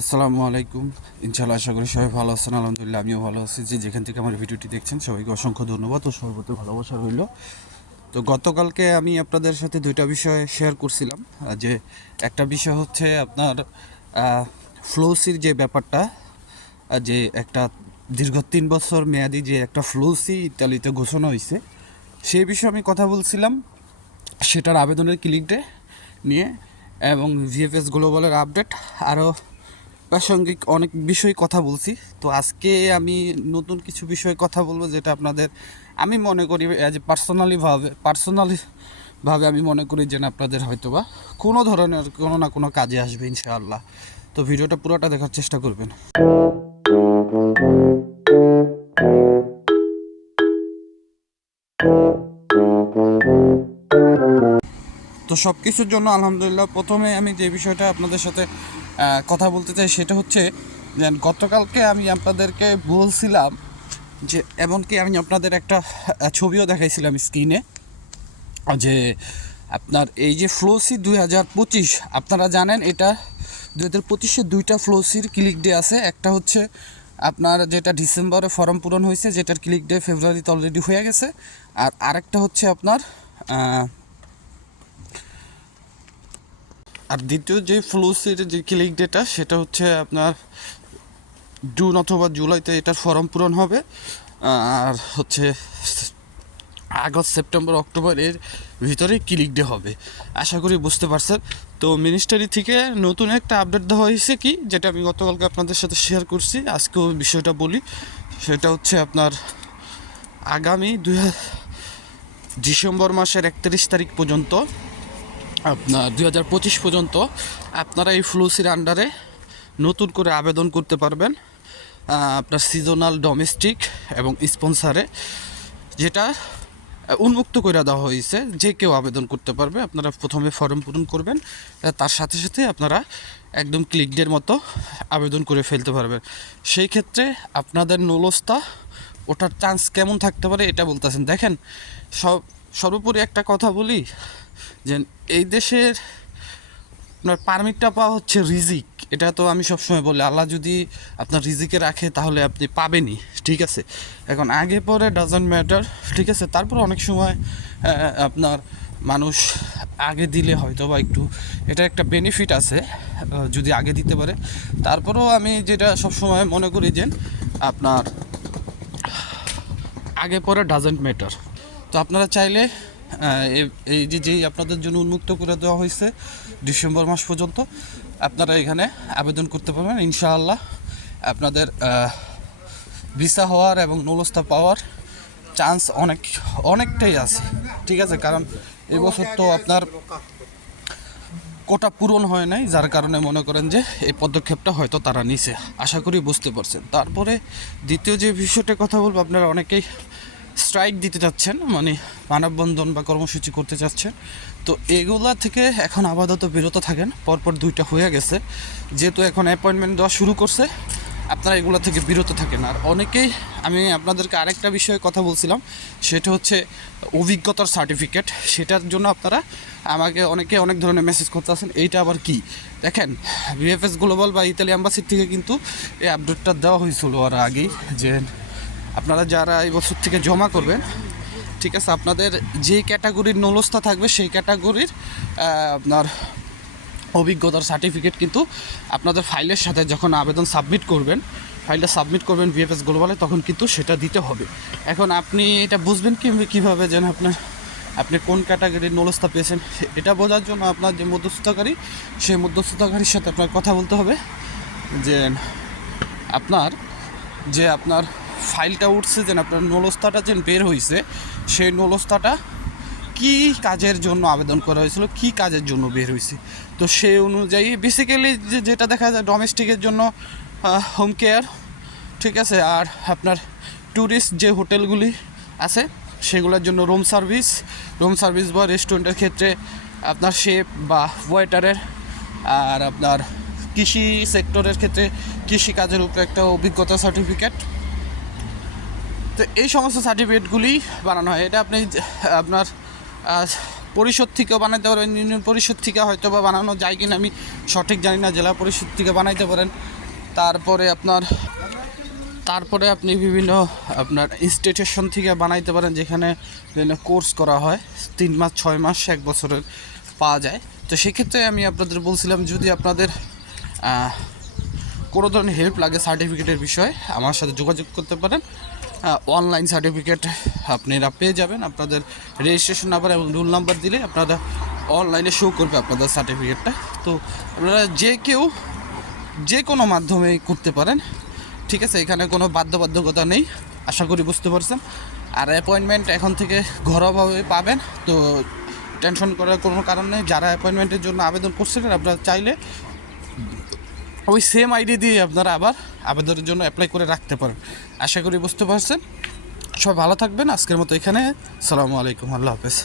আসসালামু আলাইকুম। ইনশাআল্লাহ আশা করি সবাই ভালো আছেন। আলহামদুলিল্লাহ আমিও ভালো আছি। যেখান থেকে আমার ভিডিওটি দেখছেন সবাইকে অসংখ্য ধন্যবাদ ও সর্বত ভালোবাসা রইল। তো গতকালকে আমি আপনাদের সাথে দুইটা বিষয় শেয়ার করছিলাম। যে একটা বিষয় হচ্ছে আপনার ফ্লোসির যে ব্যাপারটা, যে একটা দীর্ঘ 3 বছর মেয়াদি যে একটা ফ্লোসি ইতালিতে ঘোষণা হয়েছে, সেই বিষয়ে আমি কথা বলছিলাম। সেটার আবেদনের ক্লিক ডে নিয়ে এবং ভিএফএস গ্লোবালের আপডেট আরও প্রাসঙ্গিক অনেক বিষয় কথা বলছি। তো আজকে আমি নতুন কিছু বিষয়ে কথা বলবো, যেটা আপনাদের আমি মনে করি অ্যাজ এ পার্সোনালিভাবে আমি মনে করি যে আপনাদের হয়তোবা কোনো ধরনের কোনো না কোনো কাজে আসবে ইনশাআল্লাহ। তো ভিডিওটা পুরোটা দেখার চেষ্টা করবেন। তো সব কিছুর জন্য আলহামদুলিল্লাহ, প্রথমে আমি যে বিষয়টা আপনাদের সাথে কথা বলতে চাই সেটা হচ্ছে যে গতকালকে আমি আপনাদেরকে বলছিলাম যে, এমনকি আমি আপনাদের একটা ছবিও দেখাইছিলাম স্ক্রিনে, যে আপনার এই যে ফ্লোসি 2025, আপনারা জানেন এটা 2025-এ দুইটা ফ্লোসির ক্লিক ডে আছে। একটা হচ্ছে আপনার যেটা ডিসেম্বরে ফর্ম পূরণ হয়েছে, যেটার ক্লিক ডে ফেব্রুয়ারিতে অলরেডি হয়ে গেছে। আর আরেকটা হচ্ছে আপনার আর দ্বিতীয় যে ফ্লোসির যে ক্লিক ডেটা, সেটা হচ্ছে আপনার জুন অথবা জুলাইতে এটার ফর্ম পূরণ হবে। আর হচ্ছে আগস্ট, সেপ্টেম্বর, অক্টোবর এর ভিতরে ক্লিক ডে হবে। আশা করি বুঝতে পারছেন। তো মিনিস্ট্রি থেকে নতুন একটা আপডেট দেওয়া হয়েছে, কি যেটা আমি গতকালকে আপনাদের সাথে শেয়ার করছি, আজকেও বিষয়টা বলি। সেটা হচ্ছে আপনার আগামী ডিসেম্বর মাসের 31 তারিখ পর্যন্ত, আপনার 2025 পর্যন্ত আপনারা এই ফ্লোসির আন্ডারে নতুন করে আবেদন করতে পারবেন। আপনার সিজনাল, ডোমেস্টিক এবং স্পন্সারে, যেটা উন্মুক্ত করে দেওয়া হয়েছে, যে কেউ আবেদন করতে পারবে। আপনারা প্রথমে ফর্ম পূরণ করবেন, তার সাথে সাথে আপনারা একদম ক্লিক ডের মতো আবেদন করে ফেলতে পারবেন। সেই ক্ষেত্রে আপনাদের নুলস্তা ওঠার চান্স কেমন থাকতে পারে এটা বলতেছেন। দেখেন, সর্বোপরি একটা কথা বলি, যে এই দেশের আপনার পারমিটটা পাওয়া হচ্ছে রিজিক। এটা তো আমি সবসময় বলি, আল্লাহ যদি আপনার রিজিকে রাখে তাহলে আপনি পাবেনই, ঠিক আছে। এখন আগে পরে ডাজন্ট ম্যাটার, ঠিক আছে। তারপর অনেক সময় আপনার মানুষ আগে দিলে হয়তো বা একটু এটা একটা বেনিফিট আছে, যদি আগে দিতে পারে। তারপরেও আমি যেটা সবসময় মনে করি যে আপনার আগে পরে ডাজন্ট ম্যাটার। তো আপনারা চাইলে এই যে যেই আপনাদের জন্য উন্মুক্ত করে দেওয়া হয়েছে ডিসেম্বর মাস পর্যন্ত, আপনারা এখানে আবেদন করতে পারবেন। ইনশাআল্লাহ আপনাদের ভিসা হওয়ার এবং নুলস্তা পাওয়ার চান্স অনেকটাই আছে, ঠিক আছে। কারণ এবছর তো আপনার কোটা পূরণ হয় নাই, যার কারণে মনে করেন যে এই পদক্ষেপটা হয়তো তারা নিছে। আশা করি বুঝতে পারছেন। তারপরে দ্বিতীয় যে বিষয়টা কথা বলবো, আপনারা অনেকেই স্ট্রাইক দিতে চাচ্ছেন, মানে মানববন্ধন বা কর্মসূচি করতে চাচ্ছেন। তো এগুলা থেকে এখন আপাতত বিরত থাকেন। পরপর দুইটা হয়ে গেছে, যেহেতু এখন অ্যাপয়েন্টমেন্ট দেওয়া শুরু করছে, আপনারা এগুলো থেকে বিরত থাকেন। আর অনেকেই, আমি আপনাদেরকে আরেকটা বিষয়ে কথা বলছিলাম, সেটা হচ্ছে অভিজ্ঞতার সার্টিফিকেট। সেটার জন্য আপনারা আমাকে অনেক ধরনের মেসেজ করতে আসেন। এইটা আবার কি? দেখেন, ভিএফএস গ্লোবাল বা ইতালি অ্যাম্বাসির থেকে কিন্তু এই আপডেটটা দেওয়া হয়েছিল আর আগেই, যে আপনারা যারা এই বছর থেকে জমা করবেন, ঠিক আছে, আপনাদের যেই ক্যাটাগরির নুলস্তা থাকবে সেই ক্যাটাগরির আপনার অভিজ্ঞতার সার্টিফিকেট কিন্তু আপনাদের ফাইলের সাথে যখন আবেদন ফাইলটা সাবমিট করবেন ভিএফএস গ্লোবালে, তখন কিন্তু সেটা দিতে হবে। এখন আপনি এটা বুঝবেন কীভাবে যেন আপনি কোন ক্যাটাগরির নুলস্তা পেয়েছেন, এটা বোঝার জন্য আপনার যে মধ্যস্থতাকারী, সেই মধ্যস্থতাকারীর সাথে আপনার কথা বলতে হবে, যে আপনার ফাইলটা উঠছে, যে আপনার নুলস্তাটা যে বের হয়েছে, সেই নুলস্তাটা কী কাজের জন্য আবেদন করা হয়েছিল, কী কাজের জন্য বের হয়েছে। তো সেই অনুযায়ী বেসিক্যালি যেটা দেখা যায়, ডোমেস্টিকের জন্য হোম কেয়ার, ঠিক আছে। আর আপনার ট্যুরিস্ট যে হোটেলগুলি আছে সেগুলোর জন্য রুম সার্ভিস বা রেস্টুরেন্টের ক্ষেত্রে আপনার শেফ বা ওয়েটারের, আর আপনার কৃষি সেক্টরের ক্ষেত্রে কৃষিকাজের উপরে একটা অভিজ্ঞতা সার্টিফিকেট। তো এই সমস্ত সার্টিফিকেটগুলি বানানো হয়। এটা আপনার পরিষদ থেকেও বানাইতে পারবেন, ইউনিয়ন পরিষদ থেকে হয়তো বা বানানো যায় কিনা আমি সঠিক জানি না, জেলা পরিষদ থেকে বানাইতে পারেন। তারপরে আপনি বিভিন্ন আপনার ইনস্টিটিউশন থেকে বানাইতে পারেন, যেখানে বিভিন্ন কোর্স করা হয় 3 মাস 6 মাস 1 বছরের পাওয়া যায়। তো সেক্ষেত্রে আমি আপনাদের বলছিলাম, যদি আপনাদের কোনো ধরনের হেল্প লাগে সার্টিফিকেটের বিষয়ে আমার সাথে যোগাযোগ করতে পারেন। অনলাইন সার্টিফিকেট আপনারা পেয়ে যাবেন। আপনাদের রেজিস্ট্রেশন নাম্বার এবং রোল নাম্বার দিলে আপনারা অনলাইনে শো করবে আপনাদের সার্টিফিকেটটা। তো আপনারা যে কোনো মাধ্যমে করতে পারেন, ঠিক আছে, এখানে কোনো বাধ্যবাধকতা নেই, আশা করি বুঝতে পারছেন। আর অ্যাপয়েন্টমেন্ট এখন থেকে ঘরোয়াভাবে পাবেন, তো টেনশন করার কোনো কারণ নেই। যারা অ্যাপয়েন্টমেন্টের জন্য আবেদন করছিলেন, আপনারা চাইলে ওই সেম আইডি দিয়ে আপনারা আবার আবেদনের জন্য অ্যাপ্লাই করে রাখতে পারেন। আশা করি বুঝতে পারছেন। সবাই ভালো থাকবেন। আজকের মতো এখানে। আসসালামু আলাইকুম, আল্লাহ হাফেজ।